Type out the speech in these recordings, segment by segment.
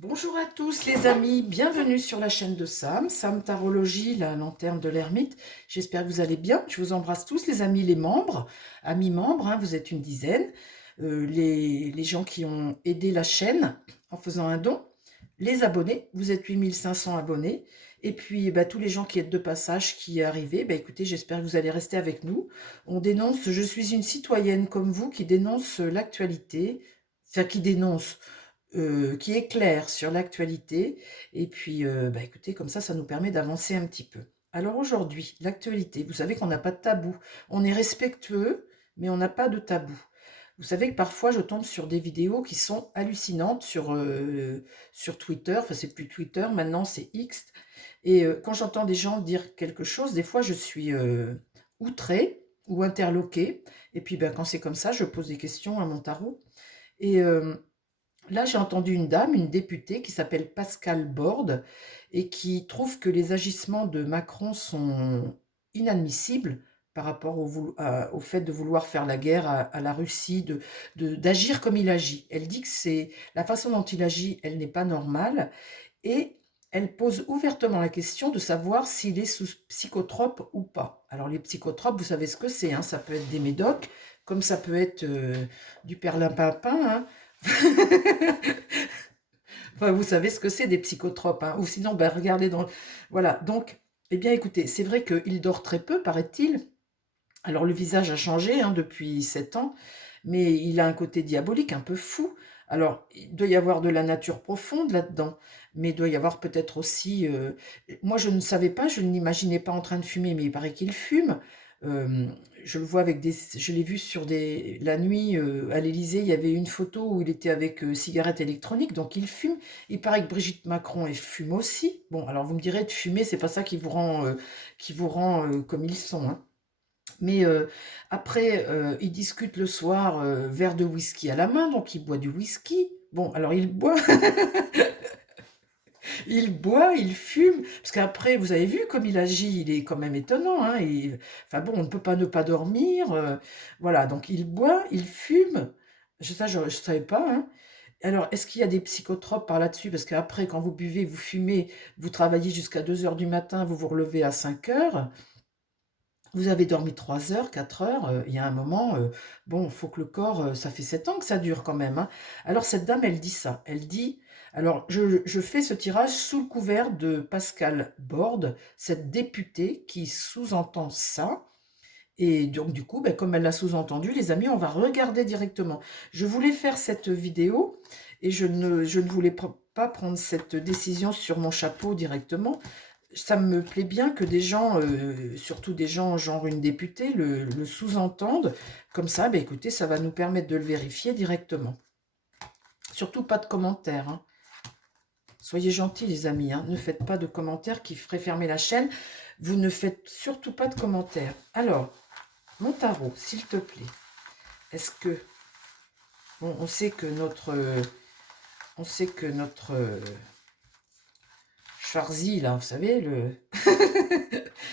Bonjour à tous les amis, bienvenue sur la chaîne de Sam, Sam Tarologie, la lanterne de l'ermite. J'espère que vous allez bien. Je vous embrasse tous les amis, les membres, amis membres, hein, vous êtes une dizaine. Les gens qui ont aidé la chaîne en faisant un don, les abonnés, vous êtes 8500 abonnés. Et puis bah, tous les gens qui êtes de passage, qui est arrivé, bah, écoutez, j'espère que vous allez rester avec nous. On dénonce, je suis une citoyenne comme vous qui dénonce l'actualité, enfin qui dénonce qui éclaire sur l'actualité. Et puis, bah, écoutez, comme ça nous permet d'avancer un petit peu. Alors aujourd'hui, l'actualité, vous savez qu'on n'a pas de tabou. On est respectueux, mais on n'a pas de tabou. Vous savez que parfois, je tombe sur des vidéos qui sont hallucinantes sur Twitter. Enfin, c'est plus Twitter, maintenant c'est X. Et quand j'entends des gens dire quelque chose, des fois, je suis outrée ou interloquée. Et puis, ben, quand c'est comme ça, je pose des questions à mon tarot. Et là, j'ai entendu une dame, une députée qui s'appelle Pascale Borde et qui trouve que les agissements de Macron sont inadmissibles par rapport au fait de vouloir faire la guerre à la Russie, d'agir comme il agit. Elle dit que c'est la façon dont il agit, elle n'est pas normale et elle pose ouvertement la question de savoir s'il est sous psychotrope ou pas. Alors les psychotropes, vous savez ce que c'est, hein, ça peut être des médocs, comme ça peut être du perlimpinpin, hein. Enfin, vous savez ce que c'est des psychotropes, hein. Ou sinon, ben, regardez dans... Voilà, donc, eh bien, écoutez, c'est vrai qu'il dort très peu, paraît-il. Alors, le visage a changé hein, depuis 7 ans, mais il a un côté diabolique, un peu fou. Alors, il doit y avoir de la nature profonde là-dedans, mais il doit y avoir peut-être aussi... Moi, je ne savais pas, je ne l'imaginais pas en train de fumer, mais il paraît qu'il fume. Euh, je le vois avec des... Je l'ai vu sur des... La nuit, à l'Élysée, il y avait une photo où il était avec cigarette électronique, donc il fume. Il paraît que Brigitte Macron, elle fume aussi. Bon, alors vous me direz, de fumer, c'est pas ça qui vous rend comme ils sont, hein. Mais après, il discute le soir, verre de whisky à la main, donc il boit du whisky. Bon, alors il boit, il boit, il fume, parce qu'après, vous avez vu comme il agit, il est quand même étonnant, hein. Enfin bon, on ne peut pas ne pas dormir, voilà. Donc il boit, il fume. Ça, je ne savais pas, hein. Alors, est-ce qu'il y a des psychotropes par là-dessus? Parce qu'après, quand vous buvez, vous fumez, vous travaillez jusqu'à 2 heures du matin, vous vous relevez à 5 heures. Vous avez dormi 3 heures, 4 heures, il y a un moment, bon, il faut que le corps, ça fait 7 ans que ça dure quand même, hein. Alors cette dame, elle dit ça, elle dit, alors je fais ce tirage sous le couvert de Pascale Borde, cette députée qui sous-entend ça, et donc du coup, ben, comme elle l'a sous-entendu, les amis, on va regarder directement. Je voulais faire cette vidéo, et je ne voulais pas prendre cette décision sur mon chapeau directement, ça me plaît bien que des gens, surtout des gens genre une députée, le sous-entendent. Comme ça, bah, écoutez, ça va nous permettre de le vérifier directement. Surtout pas de commentaires, hein. Soyez gentils les amis, hein. Ne faites pas de commentaires qui feraient fermer la chaîne. Vous ne faites surtout pas de commentaires. Alors, mon tarot, s'il te plaît, est-ce que... Bon, on sait que notre Schwarzy, là, vous savez, le...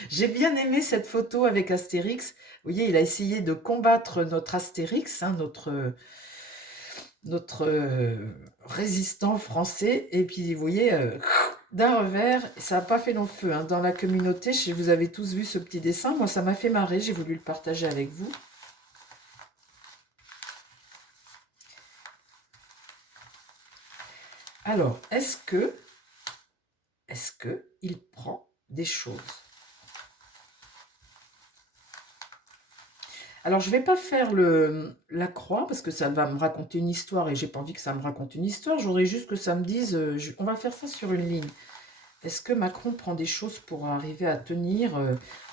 J'ai bien aimé cette photo avec Astérix. Vous voyez, il a essayé de combattre notre Astérix, hein, notre résistant français. Et puis, vous voyez, d'un revers, ça n'a pas fait long feu, hein. Dans la communauté, vous avez tous vu ce petit dessin. Moi, ça m'a fait marrer. J'ai voulu le partager avec vous. Alors, est-ce que il prend des choses? Alors, je ne vais pas faire la croix parce que ça va me raconter une histoire et j'ai pas envie que ça me raconte une histoire. Je voudrais juste que ça me dise, on va faire ça sur une ligne. Est-ce que Macron prend des choses pour arriver à tenir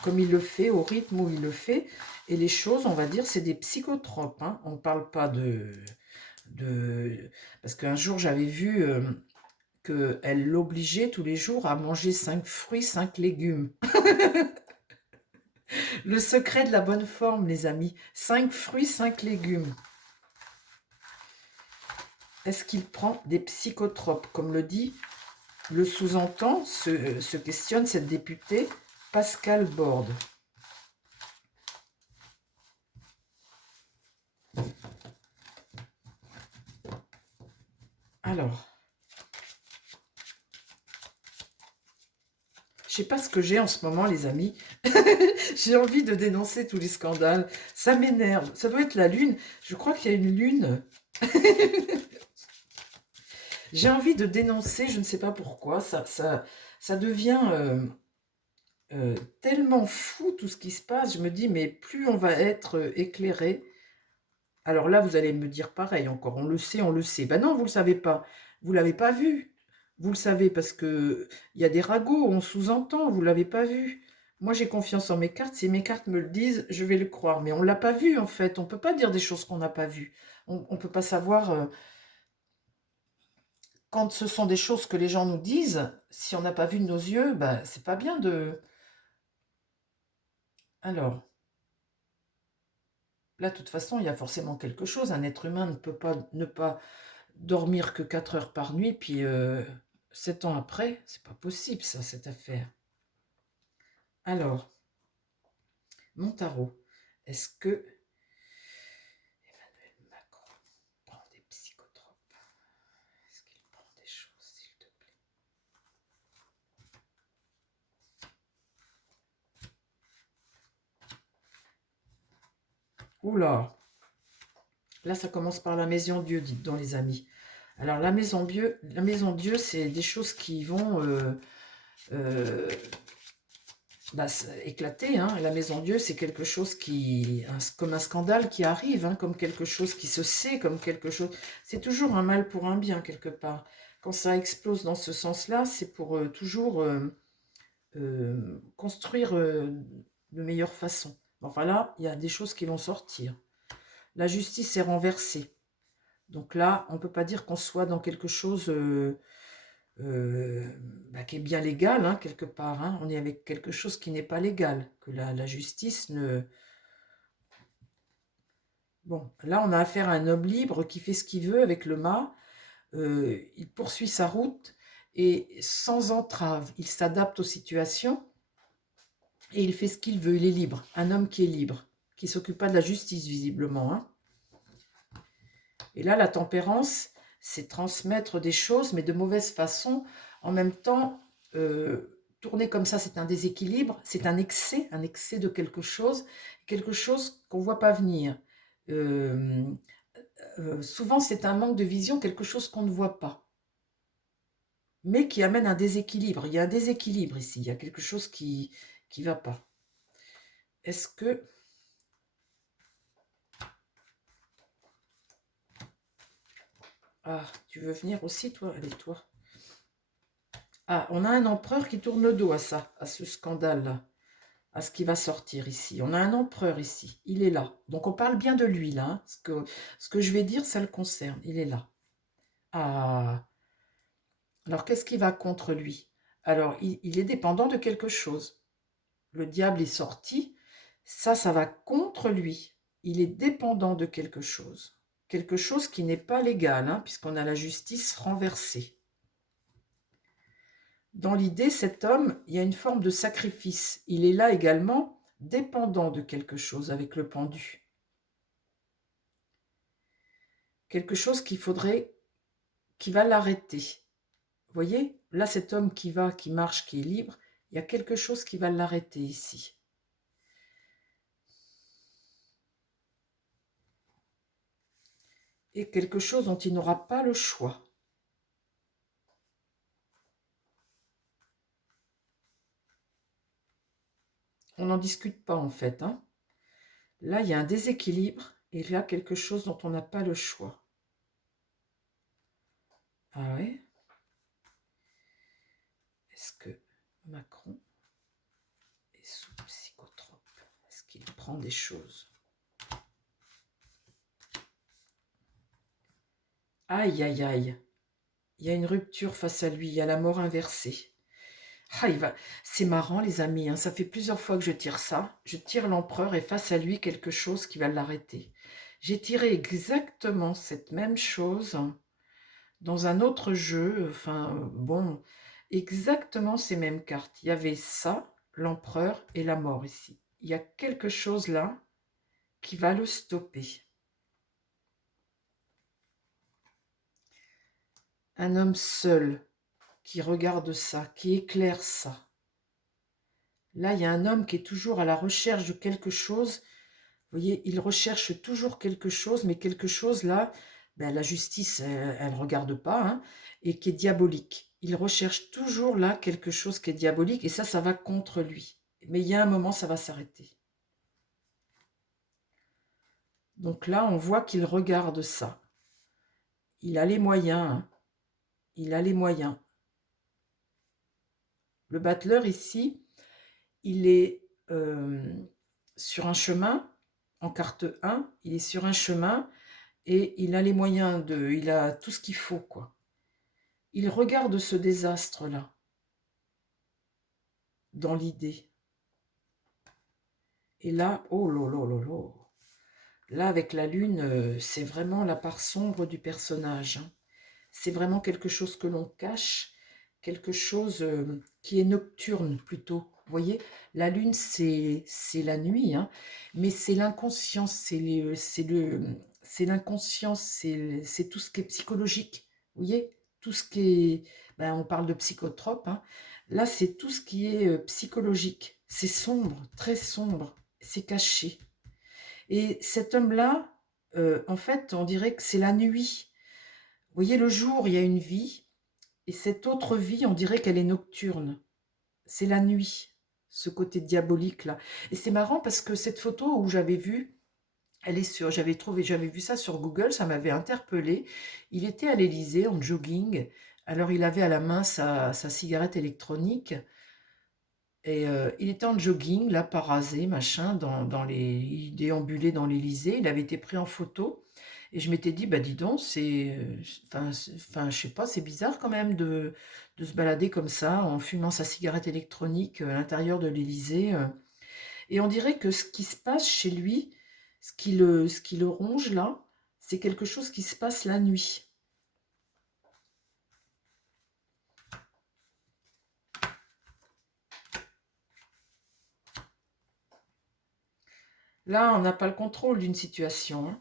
comme il le fait, au rythme où il le fait? Et les choses, on va dire, c'est des psychotropes, hein. On ne parle pas de... Parce qu'un jour, j'avais vu qu'elle l'obligeait tous les jours à manger 5 fruits, 5 légumes. Le secret de la bonne forme, les amis. 5 fruits, 5 légumes. Est-ce qu'il prend des psychotropes? Comme le dit, le sous-entend, se questionne cette députée Pascale Borde. Alors, Je sais pas ce que j'ai en ce moment, les amis. J'ai envie de dénoncer tous les scandales. Ça m'énerve. Ça doit être la lune. Je crois qu'il y a une lune. J'ai envie de dénoncer, je ne sais pas pourquoi. Ça devient tellement fou tout ce qui se passe. Je me dis, mais plus on va être éclairé. Alors là, vous allez me dire pareil encore. On le sait, on le sait. Ben non, vous ne le savez pas. Vous ne l'avez pas vu. Vous le savez parce que il y a des ragots, on sous-entend, vous ne l'avez pas vu. Moi, j'ai confiance en mes cartes. Si mes cartes me le disent, je vais le croire. Mais on ne l'a pas vu, en fait. On ne peut pas dire des choses qu'on n'a pas vues. On ne peut pas savoir, quand ce sont des choses que les gens nous disent, si on n'a pas vu de nos yeux, ben, c'est pas bien de... Alors, là, de toute façon, il y a forcément quelque chose. Un être humain ne peut pas ne pas dormir que 4 heures par nuit, puis 7 ans après, c'est pas possible, ça, cette affaire. Alors, mon tarot, est-ce que Emmanuel Macron prend des psychotropes? Est-ce qu'il prend des choses, s'il te plaît? Oula, là, ça commence par la maison Dieu, dites donc, les amis. Alors, la maison Dieu, c'est des choses qui vont euh, bah, éclater. Hein. La maison Dieu, c'est quelque chose comme un scandale qui arrive, hein, comme quelque chose qui se sait, comme quelque chose... C'est toujours un mal pour un bien, quelque part. Quand ça explose dans ce sens-là, c'est pour toujours construire de meilleure façon. Enfin là, il y a des choses qui vont sortir. La justice est renversée. Donc là, on ne peut pas dire qu'on soit dans quelque chose qui est bien légal, hein, quelque part. Hein. On est avec quelque chose qui n'est pas légal, que la justice ne... Bon, là, on a affaire à un homme libre qui fait ce qu'il veut avec le mât. Il poursuit sa route et sans entrave, il s'adapte aux situations et il fait ce qu'il veut. Il est libre. Un homme qui est libre, qui ne s'occupe pas de la justice, visiblement. Hein. Et là, la tempérance, c'est transmettre des choses, mais de mauvaise façon. En même temps, tourner comme ça, c'est un déséquilibre, c'est un excès de quelque chose qu'on ne voit pas venir. Euh, Souvent, c'est un manque de vision, quelque chose qu'on ne voit pas, mais qui amène un déséquilibre. Il y a un déséquilibre ici, il y a quelque chose qui ne va pas. Est-ce que... Ah, tu veux venir aussi, toi? Allez, toi. Ah, on a un empereur qui tourne le dos à ça, à ce scandale-là, à ce qui va sortir ici. On a un empereur ici, il est là. Donc on parle bien de lui, là. Hein. Ce que je vais dire, ça le concerne, il est là. Ah, alors qu'est-ce qui va contre lui? Alors, il est dépendant de quelque chose. Le diable est sorti, ça va contre lui. Il est dépendant de quelque chose. Quelque chose qui n'est pas légal, hein, puisqu'on a la justice renversée. Dans l'idée, cet homme, il y a une forme de sacrifice. Il est là également dépendant de quelque chose avec le pendu. Quelque chose qui va l'arrêter. Vous voyez, là, cet homme qui marche, qui est libre, il y a quelque chose qui va l'arrêter ici. Et quelque chose dont il n'aura pas le choix. On n'en discute pas en fait. Hein. Là, il y a un déséquilibre et là, quelque chose dont on n'a pas le choix. Ah ouais? Est-ce que Macron est sous psychotrope? Est-ce qu'il prend des choses? Aïe, aïe, aïe. Il y a une rupture face à lui, il y a la mort inversée. Ah, c'est marrant, les amis, hein, ça fait plusieurs fois que je tire ça. Je tire l'empereur et face à lui, quelque chose qui va l'arrêter. J'ai tiré exactement cette même chose dans un autre jeu, enfin, bon, exactement ces mêmes cartes. Il y avait ça, l'empereur et la mort ici. Il y a quelque chose là qui va le stopper. Un homme seul qui regarde ça, qui éclaire ça. Là, il y a un homme qui est toujours à la recherche de quelque chose. Vous voyez, il recherche toujours quelque chose, mais quelque chose là, ben, la justice, elle ne regarde pas, hein, et qui est diabolique. Il recherche toujours là quelque chose qui est diabolique, et ça va contre lui. Mais il y a un moment, ça va s'arrêter. Donc là, on voit qu'il regarde ça. Il a les moyens, hein. Il a les moyens. Le battleur ici, il est sur un chemin, en carte 1, il est sur un chemin, et il a les moyens il a tout ce qu'il faut, quoi. Il regarde ce désastre-là, dans l'idée. Et là, oh là là là là, là avec la lune, c'est vraiment la part sombre du personnage, hein. C'est vraiment quelque chose que l'on cache, quelque chose qui est nocturne plutôt. Vous voyez, la lune, c'est la nuit, hein, mais c'est l'inconscience, c'est l'inconscience, c'est tout ce qui est psychologique. Vous voyez, tout ce qui est, ben, on parle de psychotrope, hein. Là, c'est tout ce qui est psychologique. C'est sombre, très sombre, c'est caché. Et cet homme-là, en fait, on dirait que c'est la nuit. Vous voyez, le jour, il y a une vie, et cette autre vie, on dirait qu'elle est nocturne. C'est la nuit, ce côté diabolique-là. Et c'est marrant parce que cette photo où j'avais vu, elle est sur, j'avais vu ça sur Google, ça m'avait interpellée. Il était à l'Élysée en jogging, alors il avait à la main sa cigarette électronique, et il était en jogging, là, pas rasé, machin, il déambulait dans l'Élysée, il avait été pris en photo, et je m'étais dit, bah dis donc, enfin, je sais pas, c'est bizarre quand même de se balader comme ça, en fumant sa cigarette électronique à l'intérieur de l'Élysée. Et on dirait que ce qui se passe chez lui, ce qui le ronge là, c'est quelque chose qui se passe la nuit. Là, on n'a pas le contrôle d'une situation, hein.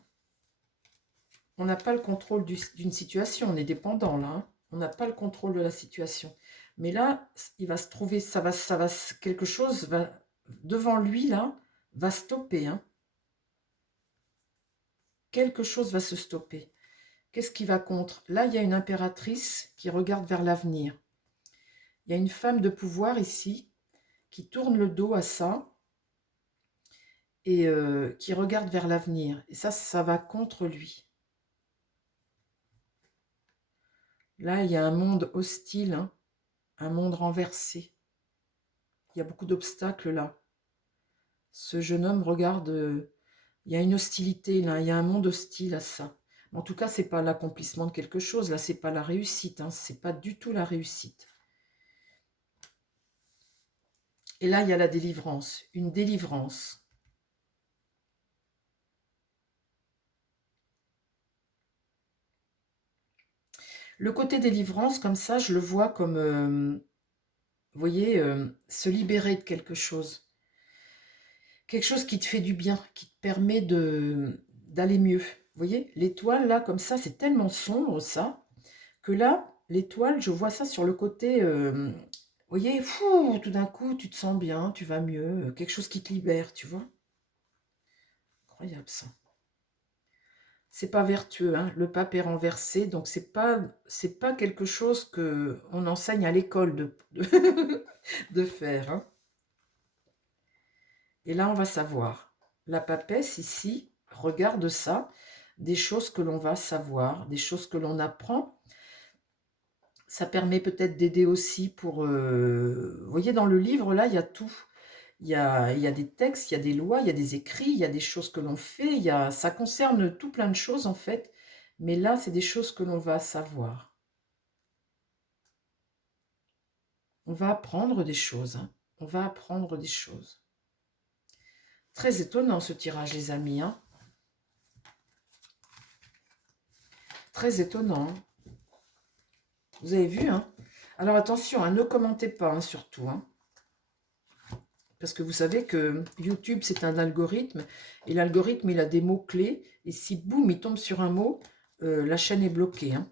On n'a pas le contrôle d'une situation, on est dépendant là, hein. On n'a pas le contrôle de la situation. Mais là, il va se trouver, quelque chose va, devant lui là, va stopper, hein. Quelque chose va se stopper. Qu'est-ce qui va contre? Là, il y a une impératrice qui regarde vers l'avenir. Il y a une femme de pouvoir ici qui tourne le dos à ça et qui regarde vers l'avenir. Et ça va contre lui. Là, il y a un monde hostile, hein, un monde renversé. Il y a beaucoup d'obstacles là. Ce jeune homme regarde, il y a une hostilité là, il y a un monde hostile à ça. En tout cas, c'est pas l'accomplissement de quelque chose, là, c'est pas la réussite, hein, c'est pas du tout la réussite. Et là, il y a la délivrance, une délivrance. Le côté délivrance, comme ça, je le vois comme, vous voyez, se libérer de quelque chose. Quelque chose qui te fait du bien, qui te permet d'aller mieux. Vous voyez, l'étoile, là, comme ça, c'est tellement sombre, ça, que là, l'étoile, je vois ça sur le côté, vous voyez, fou, tout d'un coup, tu te sens bien, tu vas mieux, quelque chose qui te libère, tu vois. Incroyable, ça. C'est pas vertueux, hein. Le pape est renversé, donc c'est pas quelque chose que on enseigne à l'école de faire, hein. Et là, on va savoir. La papesse, ici, regarde ça, des choses que l'on va savoir, des choses que l'on apprend. Ça permet peut-être d'aider aussi pour... vous voyez, dans le livre, là, il y a tout. Il y a des textes, il y a des lois, il y a des écrits, il y a des choses que l'on fait, ça concerne tout plein de choses, en fait. Mais là, c'est des choses que l'on va savoir. On va apprendre des choses, hein. On va apprendre des choses. Très étonnant, ce tirage, les amis, hein. Très étonnant, hein. Vous avez vu, hein? Alors attention, hein, ne commentez pas, hein, surtout, hein. Parce que vous savez que YouTube, c'est un algorithme, et l'algorithme, il a des mots-clés, et si, boum, il tombe sur un mot, la chaîne est bloquée, hein.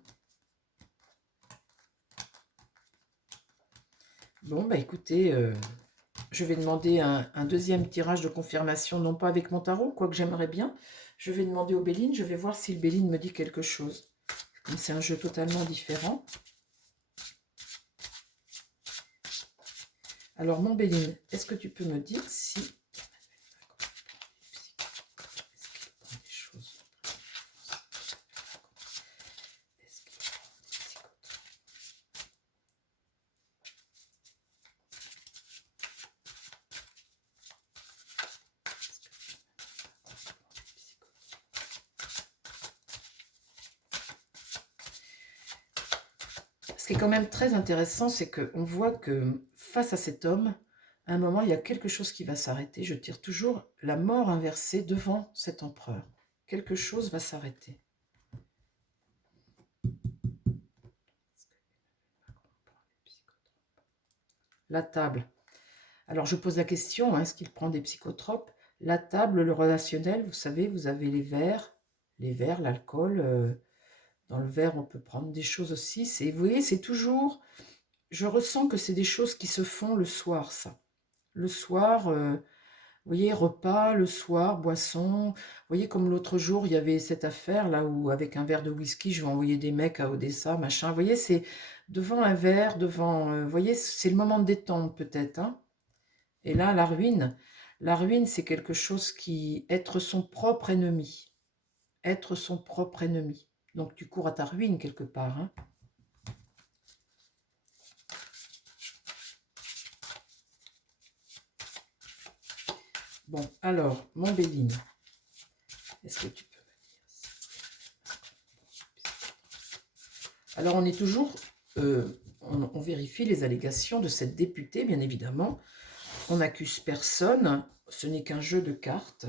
Bon, bah écoutez, Je vais demander un deuxième tirage de confirmation, non pas avec mon tarot, quoique j'aimerais bien. Je vais demander au Béline, je vais voir si le Béline me dit quelque chose. Comme c'est un jeu totalement différent. Alors, mon Béline, est-ce que tu peux me dire si... Ce qui est quand même très intéressant, c'est qu'on voit que face à cet homme, à un moment, il y a quelque chose qui va s'arrêter. Je tire toujours la mort inversée devant cet empereur. Quelque chose va s'arrêter. La table. Alors, je pose la question, est-ce qu'il prend des psychotropes? La table, le relationnel, vous savez, vous avez les verres, l'alcool. Dans le verre, on peut prendre des choses aussi. Vous voyez, c'est toujours... Je ressens que c'est des choses qui se font le soir, ça. Le soir, vous voyez, repas, le soir, boisson. Vous voyez, comme l'autre jour, il y avait cette affaire là où, avec un verre de whisky, je vais envoyer des mecs à Odessa, machin. Vous voyez, c'est devant un verre, devant... vous voyez, c'est le moment de détente peut-être, hein. Et là, la ruine, c'est quelque chose qui... Être son propre ennemi. Être son propre ennemi. Donc, tu cours à ta ruine quelque part, hein. Bon, alors, mon Béline, est-ce que tu peux me dire? Alors, on est toujours... on vérifie les allégations de cette députée, bien évidemment. On n'accuse personne, ce n'est qu'un jeu de cartes.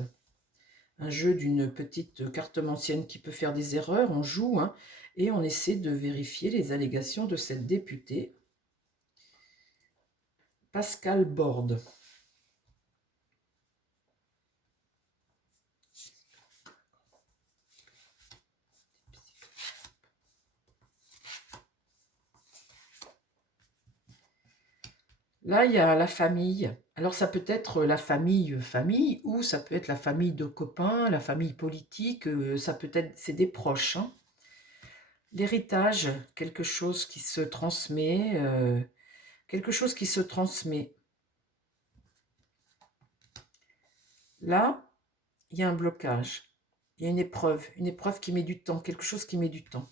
Un jeu d'une petite cartomancienne qui peut faire des erreurs, on joue, hein, et on essaie de vérifier les allégations de cette députée. Pascal Borde. Là, il y a la famille. Alors, ça peut être la famille, ou ça peut être la famille de copains, la famille politique, ça peut être, c'est des proches, hein. L'héritage, quelque chose qui se transmet, quelque chose qui se transmet. Là, il y a un blocage, il y a une épreuve qui met du temps, quelque chose qui met du temps.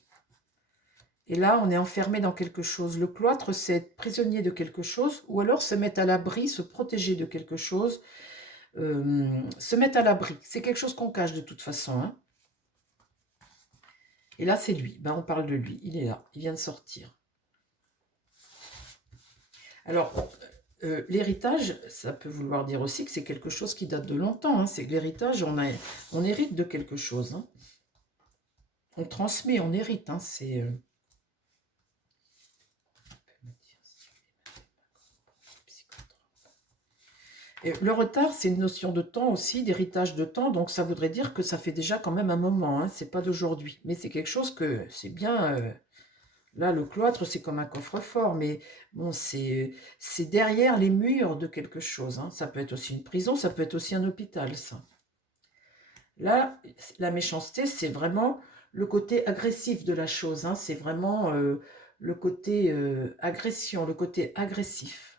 Et là, on est enfermé dans quelque chose. Le cloître, c'est être prisonnier de quelque chose, ou alors se mettre à l'abri, se protéger de quelque chose, se mettre à l'abri. C'est quelque chose qu'on cache de toute façon, hein. Et là, c'est lui. Ben, on parle de lui. Il est là. Il vient de sortir. Alors, l'héritage, ça peut vouloir dire aussi que c'est quelque chose qui date de longtemps, hein. C'est que l'héritage, on hérite de quelque chose, hein. On transmet, on hérite, hein. C'est... Et le retard, c'est une notion de temps aussi, d'héritage de temps, donc ça voudrait dire que ça fait déjà quand même un moment, hein. C'est pas d'aujourd'hui, mais c'est quelque chose que c'est bien... là, le cloître, c'est comme un coffre-fort, mais bon, c'est derrière les murs de quelque chose, hein. Ça peut être aussi une prison, ça peut être aussi un hôpital, ça. Là, la méchanceté, c'est vraiment le côté agressif de la chose, hein. C'est vraiment le côté agression, le côté agressif.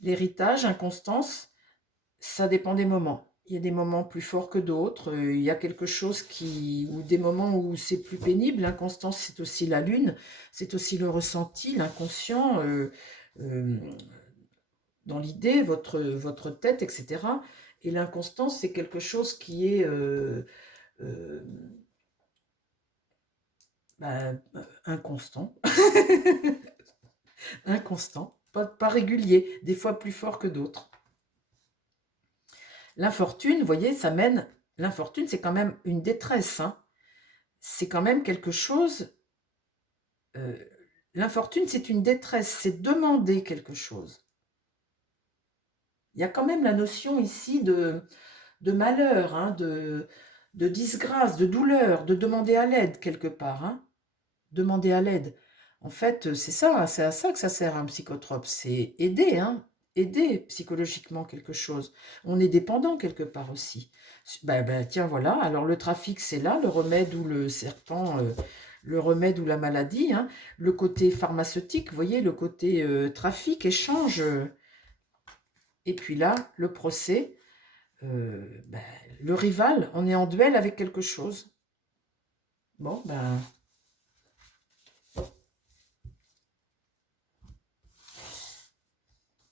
L'héritage, inconstance, ça dépend des moments. Il y a des moments plus forts que d'autres. Il y a quelque chose ou des moments où c'est plus pénible. L'inconstance, c'est aussi la lune, c'est aussi le ressenti, l'inconscient, dans l'idée, votre tête, etc. Et l'inconstance, c'est quelque chose qui est euh, bah, inconstant. Inconstant, pas régulier, des fois plus fort que d'autres. L'infortune, vous voyez, ça mène... L'infortune, c'est quand même une détresse, hein. C'est quand même quelque chose... l'infortune, c'est une détresse, c'est demander quelque chose. Il y a quand même la notion ici de malheur, hein, de disgrâce, de douleur, de demander à l'aide quelque part, hein. Demander à l'aide. En fait, c'est ça, c'est à ça que ça sert un psychotrope, c'est aider, hein. aider psychologiquement quelque chose. On est dépendant quelque part aussi. Tiens, voilà. Alors le trafic, c'est là, le remède ou le serpent, le remède ou la maladie. Hein. Le côté pharmaceutique, vous voyez, le côté trafic, échange. Et puis là, le procès, le rival, on est en duel avec quelque chose. Bon,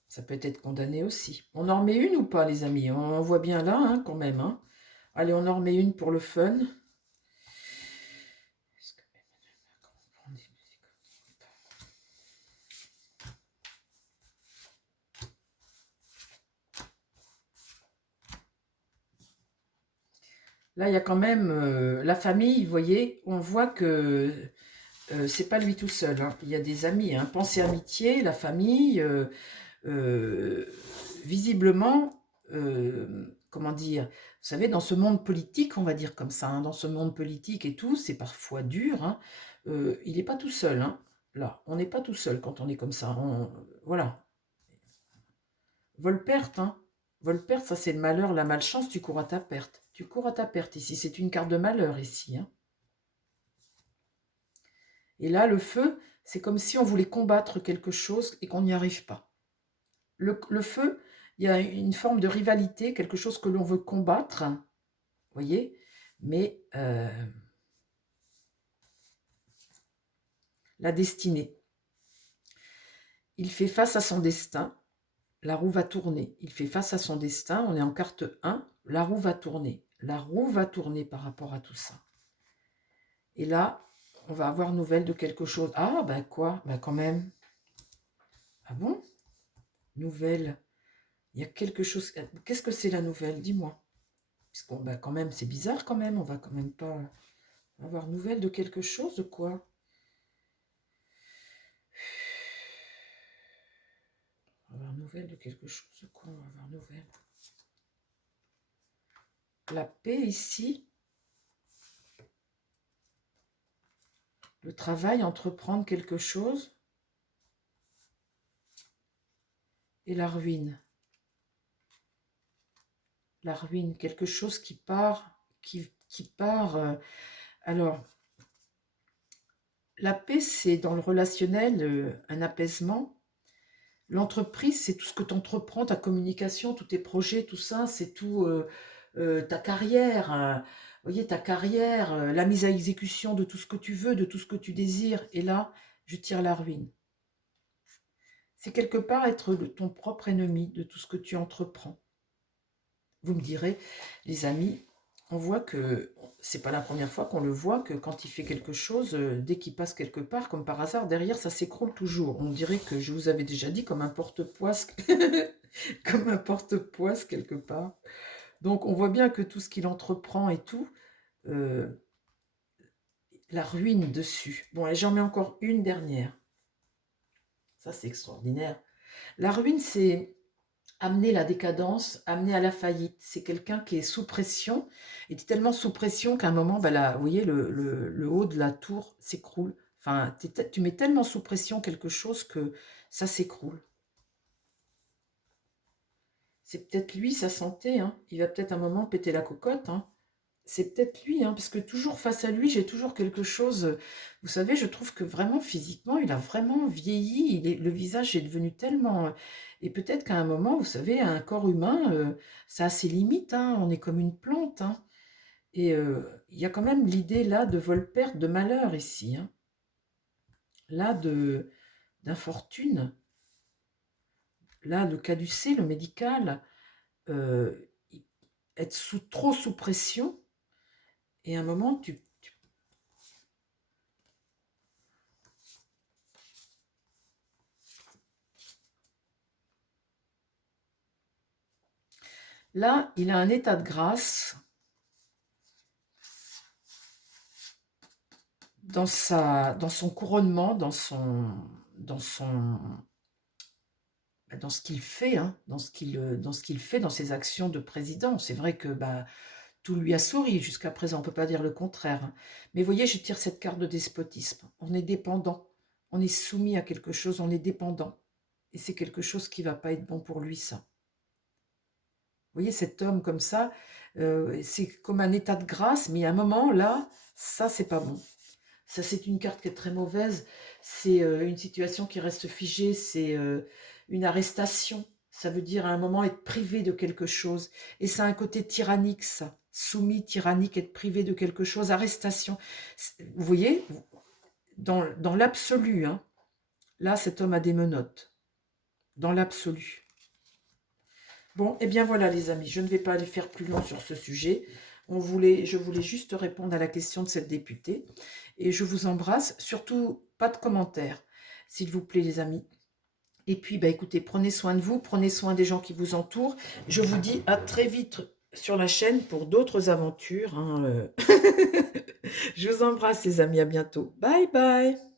ça peut être condamné aussi. On en remet une ou pas, les amis? On voit bien là, hein, quand même. Hein. Allez, on en remet une pour le fun. Là, il y a quand même la famille, vous voyez, on voit que c'est pas lui tout seul. Hein. Il y a des amis. Hein. Pensée amitié, la famille, visiblement, comment dire, vous savez, dans ce monde politique, on va dire comme ça, hein, dans ce monde politique et tout, c'est parfois dur. Hein, il n'est pas tout seul. Hein, là, on n'est pas tout seul quand on est comme ça. Voilà. Vol-perte, hein. Vol-perte, ça c'est le malheur, la malchance, tu cours à ta perte. Tu cours à ta perte ici, c'est une carte de malheur ici. Hein. Et là, le feu, c'est comme si on voulait combattre quelque chose et qu'on n'y arrive pas. Le feu, il y a une forme de rivalité, quelque chose que l'on veut combattre, vous voyez, mais la destinée. Il fait face à son destin, la roue va tourner. Il fait face à son destin, on est en carte 1, la roue va tourner. La roue va tourner par rapport à tout ça. Et là, on va avoir nouvelle de quelque chose. Ah, ben quoi? Ben quand même. Ah bon? Nouvelle. Il y a quelque chose. Qu'est-ce que c'est la nouvelle? Dis-moi. Puisqu'on, ben quand même, c'est bizarre quand même. On va quand même pas avoir nouvelle de quelque chose, de quoi? Avoir nouvelle de quelque chose, de quoi? On va avoir nouvelle. La paix ici. Le travail, entreprendre quelque chose. Et la ruine. La ruine, quelque chose qui part, qui part. Alors, la paix, c'est dans le relationnel un apaisement. L'entreprise, c'est tout ce que tu entreprends, ta communication, tous tes projets, tout ça, c'est tout ta carrière. Vous voyez, ta carrière, la mise à exécution de tout ce que tu veux, de tout ce que tu désires. Et là, je tire la ruine. C'est quelque part être ton propre ennemi de tout ce que tu entreprends. Vous me direz, les amis, on voit que c'est pas la première fois qu'on le voit, que quand il fait quelque chose, dès qu'il passe quelque part, comme par hasard, derrière, ça s'écroule toujours. On dirait que je vous avais déjà dit comme un porte-poisse, comme un porte-poisse quelque part. Donc on voit bien que tout ce qu'il entreprend et tout, la ruine dessus. Bon, allez, j'en mets encore une dernière. Ça, c'est extraordinaire. La ruine, c'est amener la décadence, amener à la faillite. C'est quelqu'un qui est sous pression, et tellement sous pression qu'à un moment, vous voyez, le haut de la tour s'écroule. Enfin, tu mets tellement sous pression quelque chose que ça s'écroule. C'est peut-être lui, sa santé. Hein. Il va peut-être un moment péter la cocotte. Hein. C'est peut-être lui, hein, parce que toujours face à lui, j'ai toujours quelque chose. Vous savez, je trouve que vraiment physiquement, il a vraiment vieilli. Le visage est devenu tellement. Et peut-être qu'à un moment, vous savez, un corps humain, ça a ses limites. Hein, on est comme une plante. Hein, et il y a quand même l'idée là de vol-perte, de malheur ici. Hein, là, d'infortune. Là, le caducée, le médical, euh, être trop sous pression. Et à un moment, là, il a un état de grâce dans son couronnement, dans ce qu'il fait, hein, dans ce qu'il fait, dans ses actions de président. C'est vrai que tout lui a souri jusqu'à présent, on ne peut pas dire le contraire. Hein. Mais vous voyez, je tire cette carte de despotisme. On est dépendant, on est soumis à quelque chose, on est dépendant. et c'est quelque chose qui va pas être bon pour lui, ça. Vous voyez, cet homme comme ça, c'est comme un état de grâce, mais à un moment, là, ça, c'est pas bon. Ça, c'est une carte qui est très mauvaise. C'est une situation qui reste figée. C'est une arrestation. Ça veut dire à un moment être privé de quelque chose. Et ça a un côté tyrannique, ça. Soumis, tyrannique, être privé de quelque chose. Arrestation. Vous voyez, dans l'absolu, hein, là, cet homme a des menottes. Dans l'absolu. Bon, et bien voilà les amis, je ne vais pas aller faire plus long sur ce sujet. Je voulais juste répondre à la question de cette députée. Et je vous embrasse. Surtout, pas de commentaires, s'il vous plaît les amis. Et puis, bah, écoutez, prenez soin de vous, prenez soin des gens qui vous entourent. Je vous dis à très vite sur la chaîne pour d'autres aventures, hein. Je vous embrasse les amis, à bientôt. Bye bye.